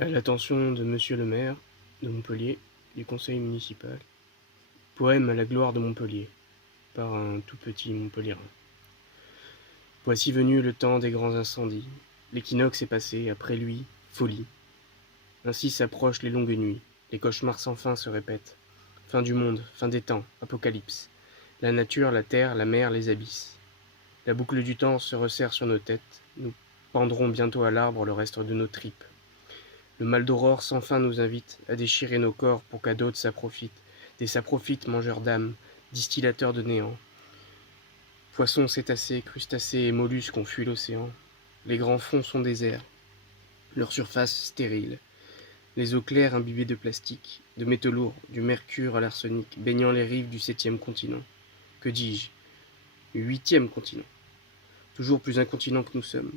À l'attention de Monsieur le maire de Montpellier, du conseil municipal. Poème à la gloire de Montpellier, par un tout petit Montpellierin. Voici venu le temps des grands incendies. L'équinoxe est passé, après lui, folie. Ainsi s'approchent les longues nuits. Les cauchemars sans fin se répètent. Fin du monde, fin des temps, apocalypse. La nature, la terre, la mer, les abysses. La boucle du temps se resserre sur nos têtes. Nous pendrons bientôt à l'arbre le reste de nos tripes. Le mal d'aurore sans fin nous invite à déchirer nos corps pour qu'à d'autres ça profite. Des saprophytes mangeurs d'âme, distillateurs de néant. Poissons, cétacés, crustacés et mollusques ont fui l'océan. Les grands fonds sont déserts, leur surface stérile. Les eaux claires imbibées de plastique, de métaux lourds, du mercure à l'arsenic, baignant les rives du 7e continent. Que dis-je? Du 8e continent. Toujours plus incontinent que nous sommes.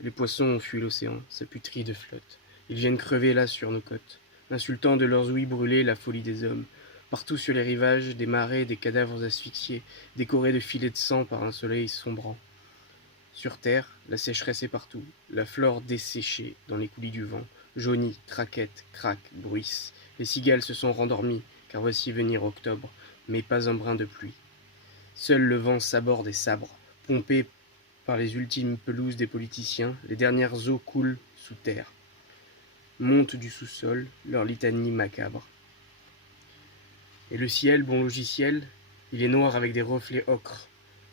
Les poissons ont fui l'océan, sa putride flotte. Ils viennent crever là sur nos côtes, insultant de leurs ouïes brûlées la folie des hommes. Partout sur les rivages, des marées, des cadavres asphyxiés, décorés de filets de sang par un soleil sombrant. Sur terre, la sécheresse est partout, la flore desséchée dans les coulis du vent, jaunie, craquette, craque, bruisse. Les cigales se sont rendormies, car voici venir octobre, mais pas un brin de pluie. Seul le vent saborde et sabre, pompé par les ultimes pelouses des politiciens, les dernières eaux coulent sous terre. Montent du sous-sol leur litanie macabre. Et le ciel, bon logiciel, il est noir avec des reflets ocres.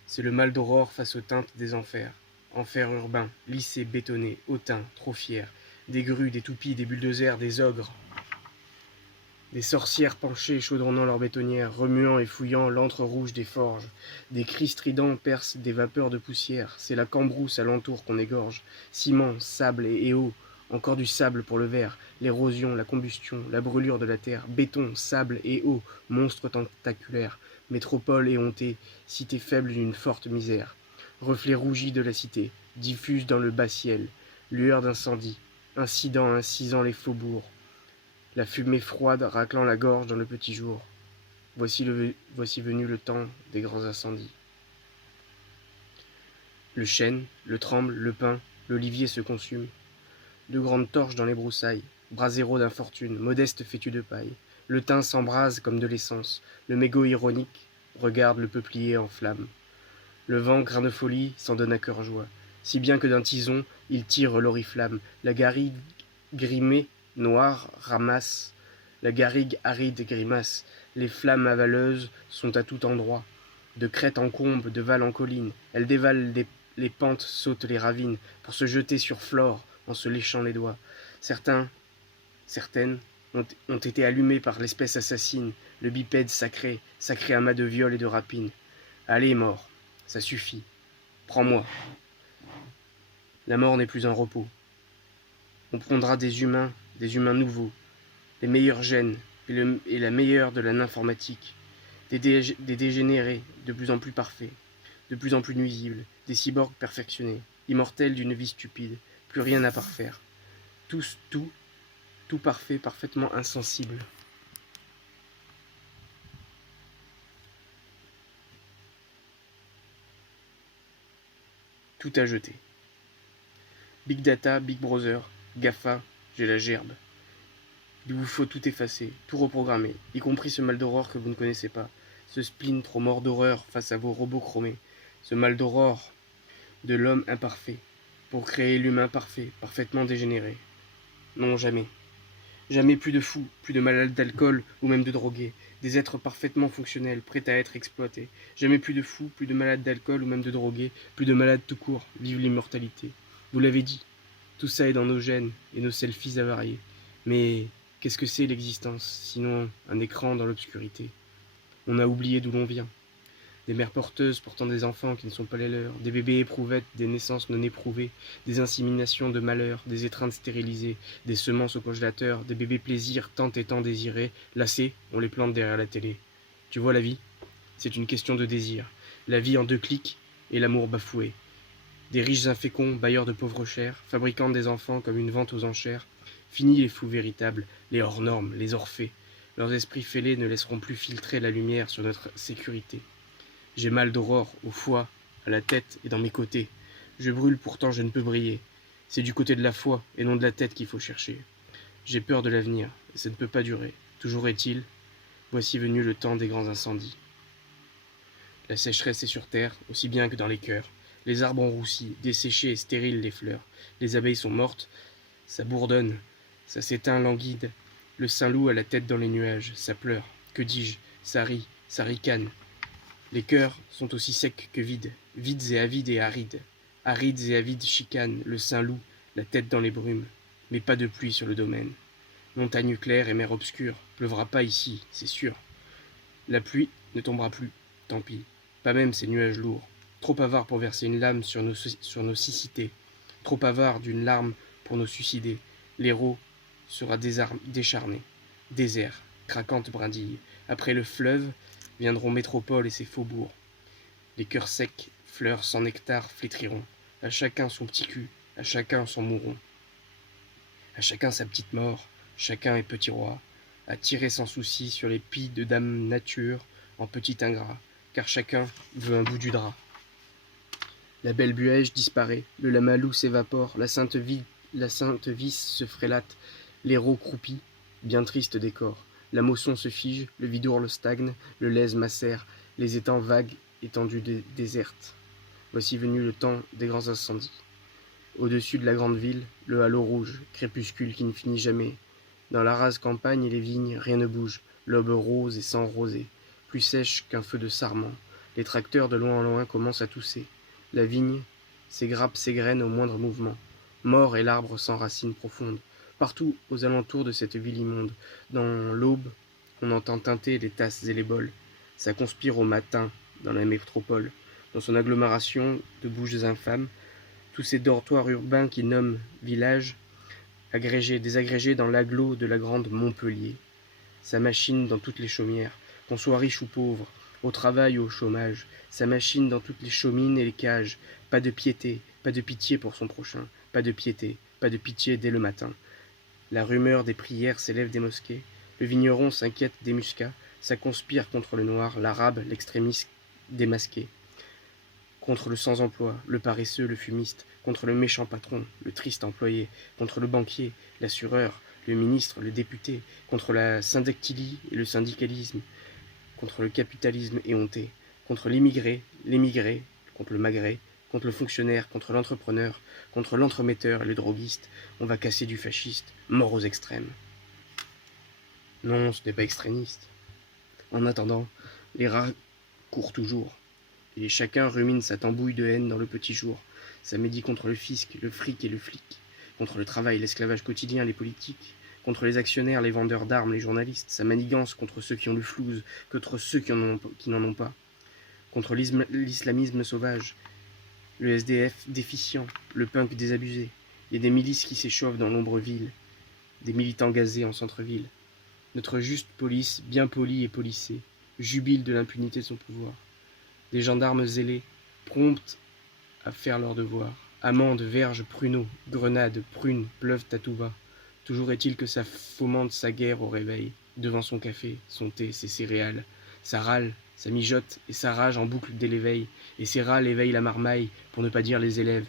C'est le mal d'aurore face aux teintes des enfers. Enfers urbains, lissés, bétonnés, hautains, trop fiers. Des grues, des toupies, des bulldozers, des ogres. Des sorcières penchées chaudronnant leurs bétonnières, remuant et fouillant l'antre rouge des forges. Des cris stridents percent des vapeurs de poussière. C'est la cambrousse alentour qu'on égorge. Ciment, sable et eau. Encore du sable pour le verre, l'érosion, la combustion, la brûlure de la terre, béton, sable et eau, monstres tentaculaires, métropole éhontée, cité faible d'une forte misère, reflet rougi de la cité, diffuse dans le bas ciel, lueur d'incendie, incident incisant les faubourgs, la fumée froide raclant la gorge dans le petit jour. Voici venu le temps des grands incendies. Le chêne, le tremble, le pin, l'olivier se consument. De grandes torches dans les broussailles, brasero d'infortune, modeste fétu de paille. Le thym s'embrase comme de l'essence. Le mégot ironique regarde le peuplier en flammes. Le vent, grain de folie, s'en donne à cœur joie. Si bien que d'un tison, il tire l'oriflamme. La garrigue grimée, noire, ramasse. La garrigue aride grimace. Les flammes avaleuses sont à tout endroit. De crête en combe, de val en colline, elles dévalent les pentes, sautent les ravines, pour se jeter sur Flore, en se léchant les doigts. Certaines, ont été allumées par l'espèce assassine, le bipède sacré, sacré amas de viol et de rapine. Allez, mort, ça suffit. Prends-moi. La mort n'est plus un repos. On prendra des humains nouveaux, les meilleurs gènes et la meilleure de l'informatique, des dégénérés de plus en plus parfaits, de plus en plus nuisibles, des cyborgs perfectionnés, immortels d'une vie stupide, plus rien à parfaire. Tous, tout parfait, parfaitement insensible. Tout à jeter. Big Data, Big Brother, GAFA, j'ai la gerbe. Il vous faut tout effacer, tout reprogrammer, y compris ce mal d'aurore que vous ne connaissez pas, ce spleen trop mort d'horreur face à vos robots chromés, ce mal d'aurore de l'homme imparfait, pour créer l'humain parfait, parfaitement dégénéré. Non, jamais. Jamais plus de fous, plus de malades d'alcool ou même de drogués, des êtres parfaitement fonctionnels, prêts à être exploités. Jamais plus de fous, plus de malades d'alcool ou même de drogués, plus de malades tout court, vive l'immortalité. Vous l'avez dit, tout ça est dans nos gènes et nos selfies avariés. Mais qu'est-ce que c'est l'existence, sinon un écran dans l'obscurité? On a oublié d'où l'on vient. Des mères porteuses portant des enfants qui ne sont pas les leurs, des bébés éprouvettes, des naissances non éprouvées, des inséminations de malheur, des étreintes stérilisées, des semences au congélateur, des bébés plaisirs tant et tant désirés, lassés, on les plante derrière la télé. Tu vois la vie? C'est une question de désir. La vie en 2 clics et l'amour bafoué. Des riches inféconds, bailleurs de pauvres chairs, fabriquant des enfants comme une vente aux enchères. Fini les fous véritables, les hors normes, les orphées. Leurs esprits fêlés ne laisseront plus filtrer la lumière sur notre sécurité. J'ai mal d'aurore au foie, à la tête et dans mes côtés. Je brûle pourtant je ne peux briller. C'est du côté de la foi et non de la tête qu'il faut chercher. J'ai peur de l'avenir, et ça ne peut pas durer. Toujours est-il, voici venu le temps des grands incendies. La sécheresse est sur terre, aussi bien que dans les cœurs. Les arbres ont roussi, desséchés et stériles les fleurs. Les abeilles sont mortes, ça bourdonne, ça s'éteint languide. Le Saint-Loup a la tête dans les nuages, ça pleure. Que dis-je, ça rit, ça ricane. Les cœurs sont aussi secs que vides, vides et avides et arides. Arides et avides chicanent le Saint-Loup, la tête dans les brumes. Mais pas de pluie sur le domaine. Montagne claire et mer obscure, pleuvra pas ici, c'est sûr. La pluie ne tombera plus, tant pis. Pas même ces nuages lourds. Trop avares pour verser une lame sur nos cicités. Trop avares d'une larme pour nous suicider. L'héros sera décharné. Désert, craquante brindille. Après le fleuve viendront métropole et ses faubourgs. Les cœurs secs, fleurs sans nectar flétriront. À chacun son petit cul, à chacun son mouron. À chacun sa petite mort, chacun est petit roi, à tirer sans souci sur les pies de dame nature en petit ingrat, car chacun veut un bout du drap. La belle buège disparaît, le lamalou s'évapore, la sainte vis se frélate, l'héros croupit, bien triste décor. La moisson se fige, le vidourle stagne, le lèse macère, les étangs vagues, étendues désertes. Voici venu le temps des grands incendies. Au-dessus de la grande ville, le halo rouge, crépuscule qui ne finit jamais. Dans la rase campagne et les vignes, rien ne bouge, l'aube rose et sans rosée, plus sèche qu'un feu de sarment. Les tracteurs de loin en loin commencent à tousser. La vigne s'égrappe ses graines au moindre mouvement. Mort est l'arbre sans racines profondes. Partout aux alentours de cette ville immonde, dans l'aube, on entend tinter les tasses et les bols. Ça conspire au matin dans la métropole, dans son agglomération de bouches infâmes, tous ces dortoirs urbains qui nomment villages, agrégés, désagrégés dans l'agglo de la grande Montpellier. Sa machine dans toutes les chaumières, qu'on soit riche ou pauvre, au travail ou au chômage, sa machine dans toutes les chaumines et les cages, pas de piété, pas de pitié pour son prochain, pas de piété, pas de pitié dès le matin. La rumeur des prières s'élève des mosquées, le vigneron s'inquiète des muscats, ça conspire contre le noir, l'arabe, l'extrémiste démasqué. Contre le sans-emploi, le paresseux, le fumiste, contre le méchant patron, le triste employé, contre le banquier, l'assureur, le ministre, le député, contre la syndactylie et le syndicalisme, contre le capitalisme éhonté, contre l'émigré, contre le magret, contre le fonctionnaire, contre l'entrepreneur, contre l'entremetteur et le droguiste, on va casser du fasciste, mort aux extrêmes. Non, ce n'est pas extrémiste. En attendant, les rats courent toujours. Et chacun rumine sa tambouille de haine dans le petit jour. Ça médit contre le fisc, le fric et le flic, contre le travail, l'esclavage quotidien, les politiques, contre les actionnaires, les vendeurs d'armes, les journalistes, sa manigance contre ceux qui ont le flouze, contre ceux qui n'en ont pas, contre l'islamisme sauvage, le SDF déficient, le punk désabusé. Il y a des milices qui s'échauffent dans l'ombre ville, des militants gazés en centre-ville. Notre juste police, bien polie et policée, jubile de l'impunité de son pouvoir. Des gendarmes zélés, prompts à faire leur devoir. Amandes, verges, pruneaux, grenades, prunes pleuvent à tout va. Toujours est-il que ça fomente sa guerre au réveil, devant son café, son thé, ses céréales. Ça râle, ça mijote et ça rage en boucle dès l'éveil, et ses râles éveillent la marmaille, pour ne pas dire les élèves.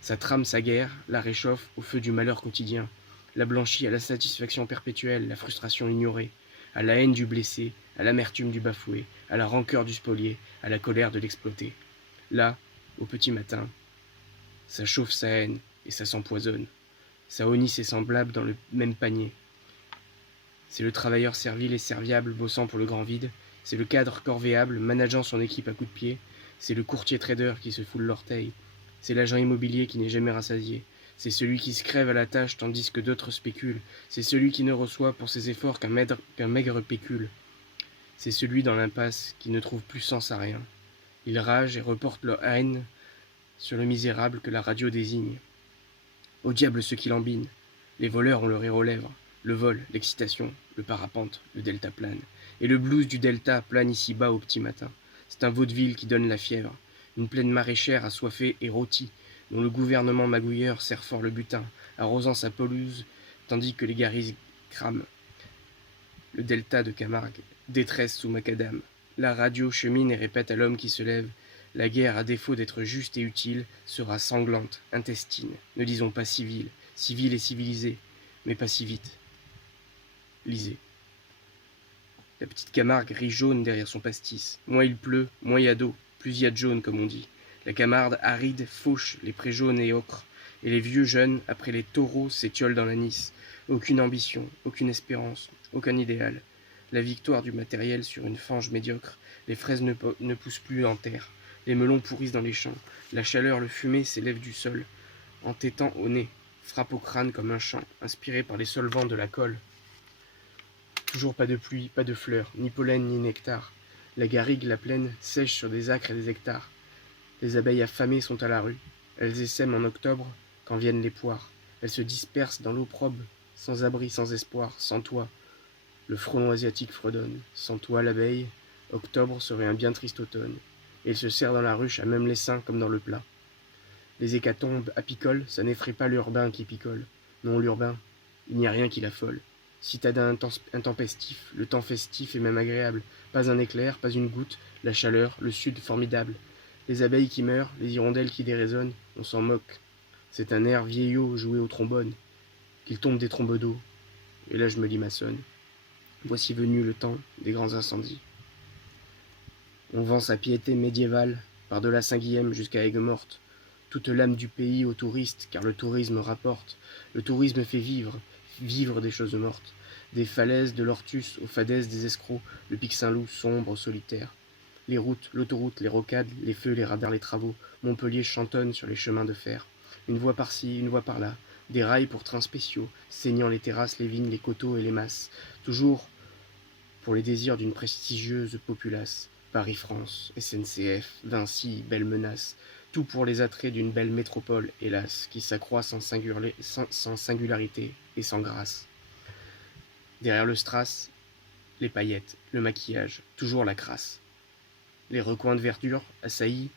Ça trame sa guerre, la réchauffe au feu du malheur quotidien, la blanchit à la satisfaction perpétuelle, la frustration ignorée, à la haine du blessé, à l'amertume du bafoué, à la rancœur du spolié, à la colère de l'exploité. Là, au petit matin, ça chauffe sa haine et ça s'empoisonne. Ça honnit ses semblables dans le même panier. C'est le travailleur servile et serviable bossant pour le grand vide. C'est le cadre corvéable manageant son équipe à coups de pied. C'est le courtier trader qui se foule l'orteil. C'est l'agent immobilier qui n'est jamais rassasié. C'est celui qui se crève à la tâche tandis que d'autres spéculent. C'est celui qui ne reçoit pour ses efforts qu'un maigre pécule. C'est celui dans l'impasse qui ne trouve plus sens à rien. Ils ragent et reportent leur haine sur le misérable que la radio désigne. Au diable ceux qui lambinent. Les voleurs ont le rire aux lèvres. Le vol, l'excitation, le parapente, le deltaplane. Et le blues du delta plane ici-bas au petit matin. C'est un vaudeville qui donne la fièvre. Une plaine maraîchère assoiffée et rôtie, dont le gouvernement magouilleur serre fort le butin, arrosant sa pelouse, tandis que les garis crament. Le delta de Camargue, détresse sous macadam. La radio chemine et répète à l'homme qui se lève: la guerre, à défaut d'être juste et utile, sera sanglante, intestine. Ne disons pas civile, civile et civilisée, mais pas si vite. lisez. La petite Camargue rit jaune derrière son pastis. Moins il pleut, moins il y a d'eau, plus il y a de jaune, comme on dit. La Camargue aride fauche les prés jaunes et ocres, et les vieux jeunes, après les taureaux, s'étiolent dans la Nice. Aucune ambition, aucune espérance, aucun idéal. La victoire du matériel sur une fange médiocre. Les fraises ne poussent plus en terre. Les melons pourrissent dans les champs. La chaleur, le fumet s'élève du sol, entêtant au nez, frappe au crâne comme un chant, inspiré par les solvants de la colle. Toujours pas de pluie, pas de fleurs, ni pollen, ni nectar. La garrigue, la plaine, sèche sur des acres et des hectares. Les abeilles affamées sont à la rue. Elles essaiment en octobre, quand viennent les poires. Elles se dispersent dans l'opprobre, sans abri, sans espoir, sans toit. Le frelon asiatique fredonne. Sans toi, l'abeille, octobre serait un bien triste automne. Et il se serre dans la ruche, à même les seins comme dans le plat. Les hécatombes apicoles, ça n'effraie pas l'urbain qui picole. Non, l'urbain, il n'y a rien qui l'affole. Citadin intempestif, le temps festif et même agréable. Pas un éclair, pas une goutte, la chaleur, le sud formidable. Les abeilles qui meurent, les hirondelles qui déraisonnent, on s'en moque. C'est un air vieillot joué au trombone. Qu'il tombe des trombes d'eau. Et là je me limaçonne. Voici venu le temps des grands incendies. On vend sa piété médiévale, par-delà Saint-Guilhem jusqu'à Aigues-Mortes. Toute l'âme du pays aux touristes, car le tourisme rapporte. Le tourisme fait vivre des choses mortes. Des falaises de l'Ortus aux fadaises des escrocs, le pic Saint-Loup sombre, solitaire. Les routes, l'autoroute, les rocades, les feux, les radars, les travaux, Montpellier chantonne sur les chemins de fer. Une voie par-ci, une voie par-là, des rails pour trains spéciaux, saignant les terrasses, les vignes, les coteaux et les masses. Toujours pour les désirs d'une prestigieuse populace. Paris-France, SNCF, Vinci, belle menace. Tout pour les attraits d'une belle métropole, hélas, qui s'accroît sans singularité et sans grâce. Derrière le strass, les paillettes, le maquillage, toujours la crasse. Les recoins de verdure assaillis,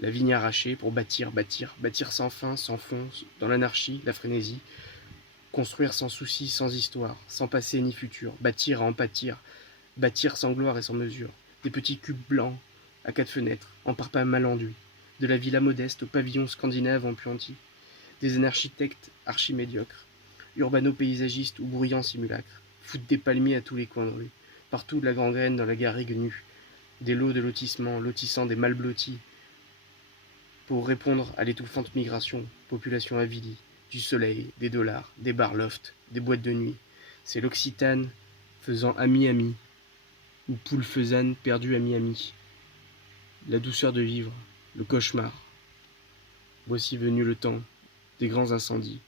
la vigne arrachée pour bâtir sans fin, sans fond, dans l'anarchie, la frénésie. Construire sans souci, sans histoire, sans passé ni futur, bâtir à en pâtir, bâtir sans gloire et sans mesure. Des petits cubes blancs à 4 fenêtres, en parpaing mal enduit. De la villa modeste au pavillon scandinave en puantis. Des architectes archimédiocres, urbano-paysagistes ou bruyants simulacres, foutent des palmiers à tous les coins de rue. Partout de la gangrène dans la garrigue nue. Des lots de lotissement, lotissant des mal blottis. Pour répondre à l'étouffante migration, population avilie, du soleil, des dollars, des bars loft, des boîtes de nuit. C'est l'Occitane faisant ami-ami, ou poule faisane perdue à Miami. La douceur de vivre, le cauchemar. Voici venu le temps des grands incendies.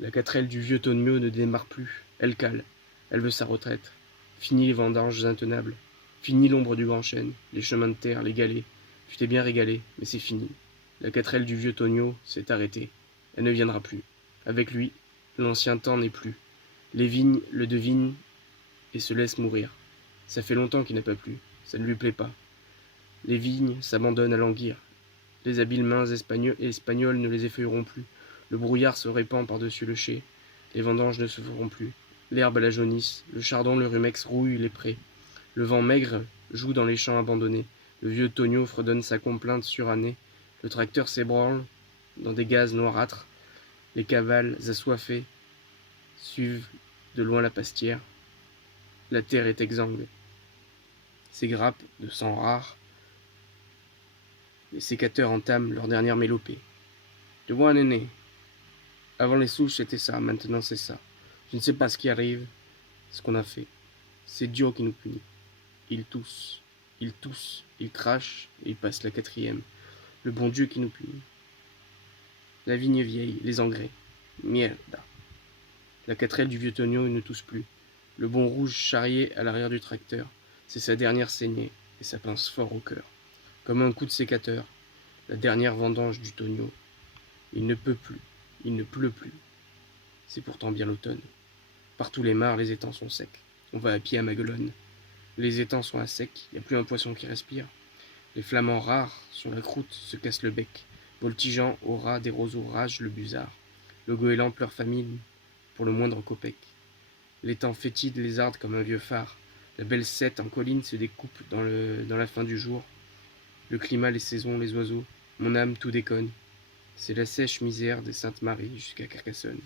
La 4L du vieux Tonneau ne démarre plus, elle cale, elle veut sa retraite. Fini les vendanges intenables, fini l'ombre du grand chêne, les chemins de terre, les galets. Tu t'es bien régalé, mais c'est fini. La 4L du vieux Tonneau s'est arrêtée, elle ne viendra plus. Avec lui, l'ancien temps n'est plus. Les vignes le devinent et se laissent mourir. Ça fait longtemps qu'il n'a pas plu, ça ne lui plaît pas. Les vignes s'abandonnent à languir. Les habiles mains espagnoles ne les effeuilleront plus. Le brouillard se répand par-dessus le chai. Les vendanges ne se feront plus. L'herbe la jaunisse, le chardon, le rumex rouille les prés. Le vent maigre joue dans les champs abandonnés. Le vieux Tonneau fredonne sa complainte surannée. Le tracteur s'ébranle dans des gaz noirâtres. Les cavales assoiffées suivent de loin la pastière. La terre est exsangue. Ses grappes de sang rare, les sécateurs entament leur dernière mélopée. De voix aîné. Avant les souches c'était ça, maintenant c'est ça. Je ne sais pas ce qui arrive, ce qu'on a fait. C'est Dieu qui nous punit. Il tousse, il crache, et il passe la 4e. Le bon Dieu qui nous punit. La vigne vieille, les engrais. Mierda. La 4L du vieux Tonneau ne tousse plus. Le bon rouge charrié à l'arrière du tracteur. C'est sa dernière saignée, et ça pince fort au cœur. Comme un coup de sécateur, la dernière vendange du Tonneau. Il ne peut plus, il ne pleut plus. C'est pourtant bien l'automne. Partout les mares, les étangs sont secs. On va à pied à Maguelone. Les étangs sont à sec, il n'y a plus un poisson qui respire. Les flamands rares sur la croûte se cassent le bec. Voltigeant au ras des roseaux rage le busard. Le goéland pleure famine pour le moindre copec. L'étang fétide lézarde comme un vieux phare. La belle sète en colline se découpe dans la fin du jour. Le climat, les saisons, les oiseaux, mon âme, tout déconne. C'est la sèche misère des Saintes-Maries jusqu'à Carcassonne.